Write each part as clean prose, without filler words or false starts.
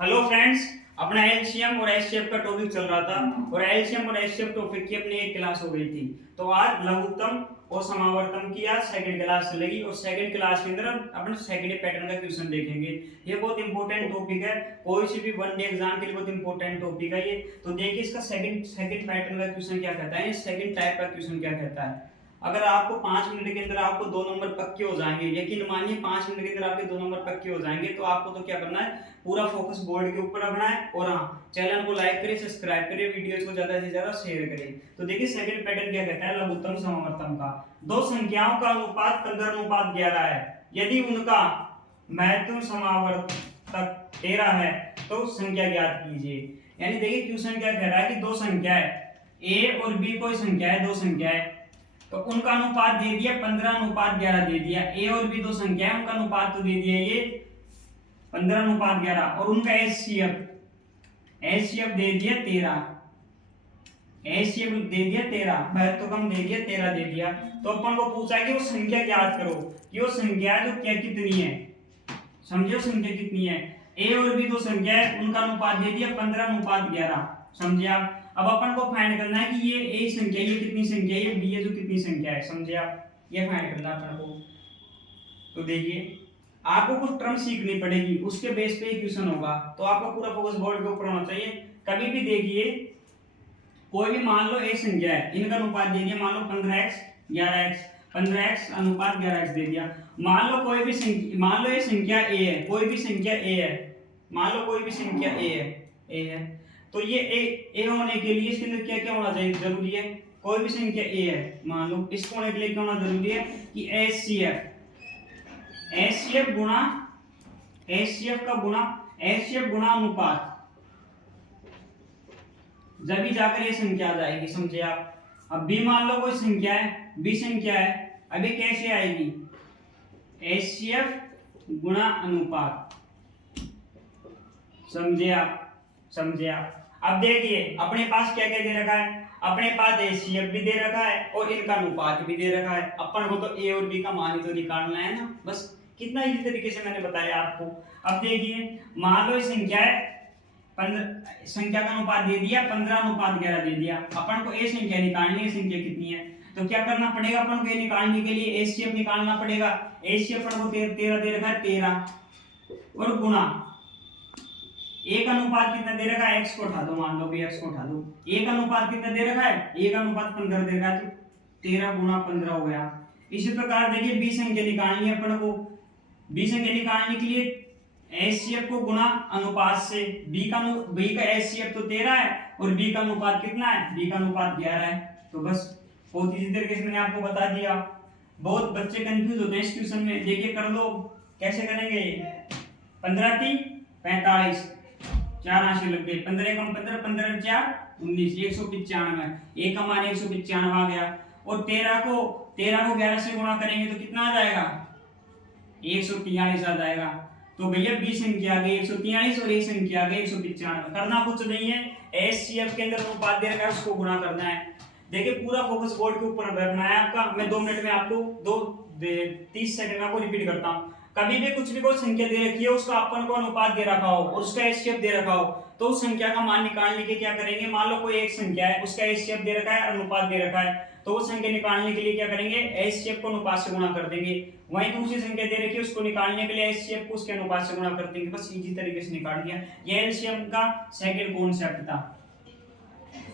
Hello friends, अपना LCM और HCF का टॉपिक चल रहा था और एलसीएम और एचसीएफ टॉपिक की अपनी एक क्लास हो गई थी। तो आज लघुत्तम और समावर्तन की आज सेकंड क्लास चलेगी और सेकंड क्लास के अंदर अपन सेकंड पैटर्न का क्वेश्चन देखेंगे। ये बहुत इंपॉर्टेंट टॉपिक है, कोई सी भी वन डे एग्जाम के लिए बहुत इंपॉर्टेंट टॉपिक है ये। तो देखिए इसका सेकंड पैटर्न का क्वेश्चन क्या कहता है, सेकंड टाइप का क्वेश्चन क्या कहता है। अगर आपको 5 मिनट के अंदर आपको 2 नंबर पक्के हो जाएंगे, यकीन मानिए 5 मिनट के अंदर आपके 2 नंबर पक्के हो जाएंगे, तो आपको तो क्या करना है, पूरा फोकस बोर्ड के ऊपर रखना है। और हाँ, चैनल को लाइक करें, सब्सक्राइब करें, वीडियोस को ज्यादा से ज्यादा शेयर करें। तो देखिए सेकंड पैटर्न क्या कहता है लघुत्तम समावर्तन का। दो संख्याओं का अनुपात 15:11 है। यदि उनका महत्तम समावर्तक 13 है तो संख्या ज्ञात कीजिए। यानी देखिए क्वेश्चन क्या कह रहा है कि दो संख्या है, ए और बी कोई संख्या है, दो संख्या है, तो उनका अनुपात दे दिया 15:11 दे दिया। ए और बी दो संख्या है, उनका अनुपात तो दे दिया ये 15:11 और उनका एचसीएफ दे दिया 13। एचसीएफ दे दिया 13, महत्तम दे दिया 13 दे दिया। तो अपन को पूछा कि वो संख्या ज्ञात करो कि वो संख्या जो क्या कितनी है। समझो संख्या कितनी है, ए और बी दो संख्या है, उनका अनुपात दे दिया 15:11। समझे आप। अब अपन को फाइंड करना है कि ये ए संख्या ये कितनी संख्या है, ये बी है जो कितनी संख्या है। समझे आप, ये फाइंड करना अपन को। तो देखिए आपको कुछ टर्म सीखनी पड़ेगी, उसके बेस पे क्वेश्चन होगा। तो आपका पूरा फोकस बोर्ड के ऊपर होना चाहिए। कभी भी देखिए कोई भी मान लो एक संख्या है, इनका अनुपात दे दिया, मान लो 15x 11x, 15x अनुपात 11x दे दिया। मान लो कोई भी संख्या, मान लो ये संख्या a है, कोई भी संख्या a है, मान लो कोई भी संख्या a है, तो ये a होने के लिए इसके अंदर क्या क्या होना चाहिए, जरूरी है। कोई भी संख्या a है, मान लो इसको होने के लिए क्या होना जरूरी है कि एचसीएफ गुणा एचसीएफ गुणा अनुपात, जब भी जाकर ये संख्या आ जाएगी। समझे आप। अब बी मान लो कोई संख्या है, बी संख्या है, अभी कैसे आएगी, एचसीएफ गुणा अनुपात। समझे आप। अब देखिए अपने पास क्या क्या दे रखा है, अपने पास एचसीएफ भी दे रखा है और इनका अनुपात भी दे रखा है। अपन को तो ए और बी का मान ही तो निकालना है ना, बस। कितना इजी तरीके से मैंने बताया आपको। अब देखिए मान लो संख्या है, संख्या का अनुपात दे दिया 15:11 दे दिया। अपन को ए संख्या निकालनी है, संख्या कितनी है, तो क्या करना पड़ेगा अपन को, ए निकालने के लिए एचसीएफ निकालना पड़ेगा। एचसीएफ अपन को 13 दे रखा है, 13 और गुणा ए का अनुपात कितना दे रखा है, x को उठा दो, मान लो भी x को उठा दो। ए का अनुपात कितना दे रखा है, ए का अनुपात 15 दे रखा है, तो 13 गुणा 15 हो गया। इसी प्रकार देखिए बी संख्या निकालनी है अपन को। बी संख्या निकालने के लिए एचसीएफ को गुणा अनुपात से, बी का एचसीएफ तो 13 है और बी का अनुपात कितना है, बी का अनुपात 11 है। तो बस बहुत इसी तरीके से मैंने आपको बता दिया। बहुत बच्चे कंफ्यूज होते हैं इस क्वेश्चन में, देखिए कर लो कैसे करेंगे। 15 3 45, 4 आंसर लग गए, 15 कम 15, 15 4 19, 195। ए का मान 195 आ गया और 13 को 11 से गुणा करेंगे तो कितना आ जाएगा, 143 आ जाएगा। तो भैया बी संख्या आ गई 143 और ए संख्या आ गई 195। करना कुछ नहीं है, एचसीएफ के अंदर अनुपात दे रखा है, उसको गुणा करना है। देखिए पूरा फोकस बोर्ड के ऊपर रखना है आपका। मैं 2 मिनट में आपको 30 सेकंड में आपको रिपीट करता हूँ। कभी भी कुछ भी कोई संख्या दे रखी है, उसका अपन को अनुपात दे रखा हो और उसका एचसीएफ दे रखा हो, तो उस संख्या का मान निकालने के क्या करेंगे। मान लो कोई एक संख्या है, उसका एचसीएफ दे रखा है, अनुपात दे रखा है, तो वो संख्या निकालने के लिए क्या करेंगे, एचसीएफ को अनुपात से गुणा कर देंगे। वहीं दूसरी संख्या दे रखी है, उसको निकालने के लिए एचसीएफ को उसके अनुपात से गुणा कर देंगे। बस इजी तरीके से निकाल दिया। ये एलसीएम का सेकंड कॉन्सेप्ट था।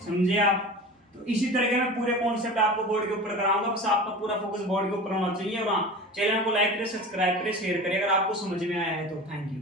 समझे आप। तो इसी तरीके में पूरे कॉन्सेप्ट आपको बोर्ड के ऊपर कराऊंगा। बस आपका पूरा फोकस बोर्ड के ऊपर होना चाहिए। और हाँ, चैनल को लाइक करें, सब्सक्राइब करें, शेयर करें अगर आपको समझ में आया है तो। Thank you.